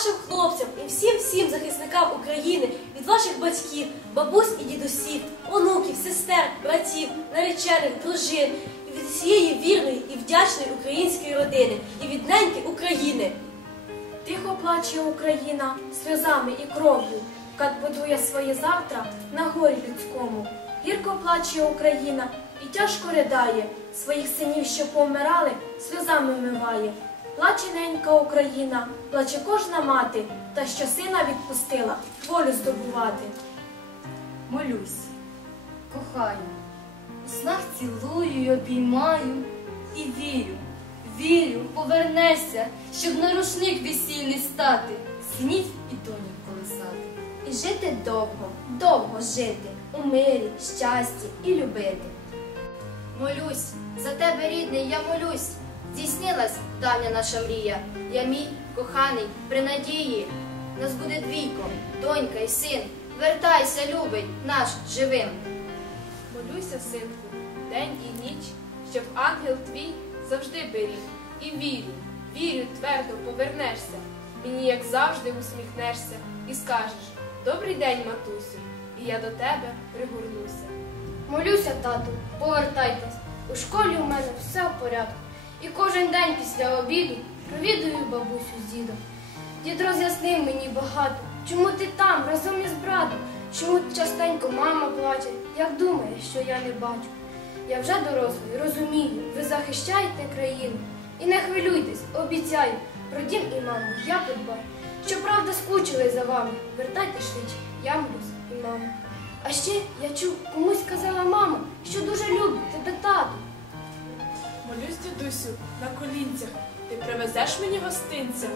вашим хлопцям і всім всім захисникам України від ваших батьків, бабусь і дідусів, онуків, сестер, братів, наречених, дружин, і від всієї вірної і вдячної української родини, і від неньки України. Тихо плаче Україна сльозами і кров'ю, Кат будує своє завтра на горі людському. Гірко плаче Україна і тяжко ридає, своїх синів, що помирали, сльозами вмиває. Плаче ненька Україна, плаче кожна мати, та що сина відпустила волю здобувати. Молюсь, кохаю, у снах цілую й обіймаю і вірю, вірю, повернешся, щоб на рушник весільний стати, синів і доньок колисати. І жити довго, довго жити, у мирі, щасті і любити. Молюсь, за тебе, рідний, я молюсь. Здійснилась давня наша мрія. Я мій коханий, при надії. Нас буде двійко, донька і син. Вертайся, любий, наш живим. Молюся, синку, день і ніч, щоб ангел твій завжди беріг. І вірю, вірю, твердо повернешся. Мені, як завжди, усміхнешся і скажеш Добрий день, матусю, і я до тебе пригорнуся. Молюся, тату, повертайтесь. У школі у мене все в порядку. І кожен день після обіду провідую бабусю з дідом. Дід роз'яснив мені багато, чому ти там разом із братом, чому частенько мама плаче, як думає, що я не бачу. Я вже дорослий, розумію, ви захищаєте країну. І не хвилюйтесь, обіцяю, про дім і маму я подбаю. Щоправда, скучили за вами, вертайте швидше, я молюсь і маму. А ще я чув, комусь казала мама, що дуже дідусю, на колінцях, ти привезеш мені гостинця.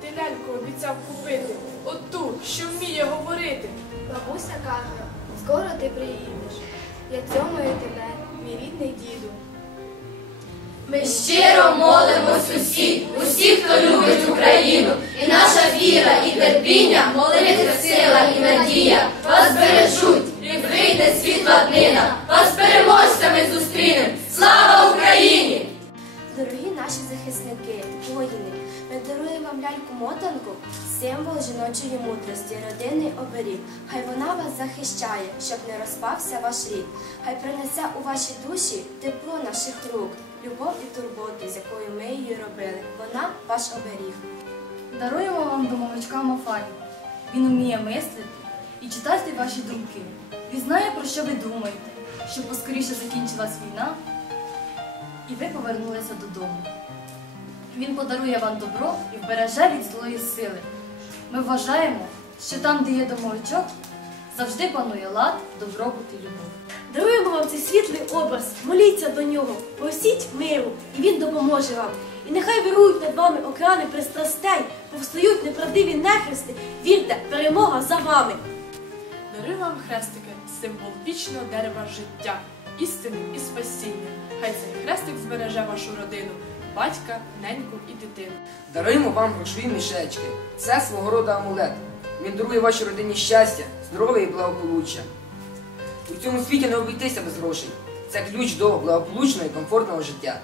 Ти ляльку обіцяв купити, оту, що вміє говорити. Бабуся каже, скоро ти приїдеш. Я цьомаю тебе, мій рідний діду. Ми щиро молимось усі, усі, хто любить Україну, і наша віра і терпіння, молитва сила і надія вас бережуть, і прийде світла днина, вас Дорогі наші захисники, воїни, ми даруємо вам ляльку-мотанку, символ жіночої мудрості, родинний оберіг. Хай вона вас захищає, щоб не розпався ваш рід. Хай принесе у ваші душі тепло наших рук, любов і турботу, з якою ми її робили. Вона ваш оберіг. Даруємо вам домовичка Мафаю. Він уміє мислити і читати ваші думки. Він знає, про що ви думаєте, щоб поскоріше закінчилась війна і ви повернулися додому. Він подарує вам добро і вбереже від злої сили. Ми вважаємо, що там, де є домовичок, завжди панує лад, добробут і любов. Даруємо вам цей світлий образ, моліться до нього, просіть миру, і він допоможе вам. І нехай вирують над вами окрани пристрастей, повстають неправдиві нехрести. Вірте, перемога за вами. Дарую вам хрестики, символ вічного дерева життя, істини і спасіння. Хай цей хрестик збереже вашу родину, батька, неньку і дитину. Даруємо вам грошові мішечки. Це свого роду амулет. Він дарує вашій родині щастя, здоров'я і благополуччя. У цьому світі не обійтися без грошей. Це ключ до благополучного і комфортного життя.